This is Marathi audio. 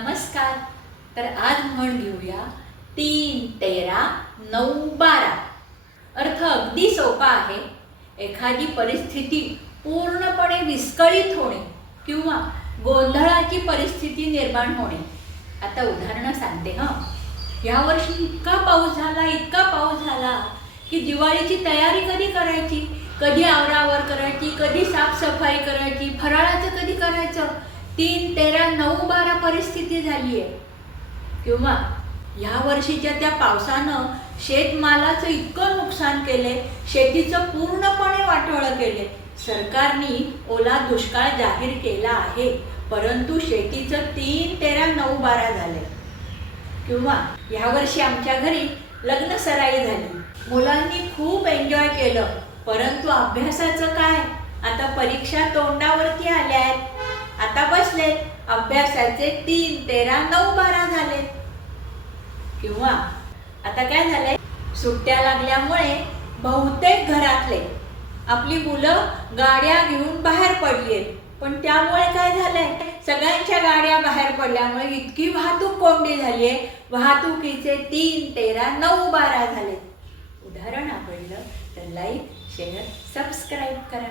नमस्कार. तर आज म्हण घेऊया तीन तेरा नऊ बारा. अर्थ अगदी सोपा आहे. एखादी परिस्थिती पूर्णपणे विस्कळीत होणे किंवा गोंधळाची परिस्थिती निर्माण होणे. आता उदाहरणं सांगते हं. यावर्षी इतका पाऊस झाला इतका पाऊस झाला की दिवाळीची तयारी कधी करायची? कधी आवरावर करायची? कधी साफसफाई करायची? फराळाचं कधी करायचं? तीन तेरा नऊ बारा. परिस्थिती झाली आहे किंवा ह्या वर्षीच्या त्या पावसानं शेतमालाचं इतकं नुकसान केले शेतीचं पूर्णपणे वाटोळं केले सरकारने ओला दुष्काळ जाहीर केला आहे परंतु शेतीचं तीन तेरा नऊ बारा झाले किंवा यावर्षी आमच्या घरी लग्न सराई झाली. मुलांनी खूप एन्जॉय केलं परंतु अभ्यासाचं काय? आता परीक्षा तोंडावरती आल्या आहेत आता बसलेत. अभ्यासाचे तीन तेरा नऊ बारा झाले. किंवा आता काय झालंय? सुट्ट्या लागल्यामुळे बहुतेक घरातले आपली मुलं गाड्या घेऊन बाहेर पडली पण त्यामुळे काय झालंय? सगळ्यांच्या गाड्या बाहेर पडल्यामुळे इतकी वाहतूक कोंडी झाली आहे वाहतुकीचे तीन तेरा नऊ बारा झाले. उदाहरण आवडलं तर लाईक शेअर सबस्क्राईब करा.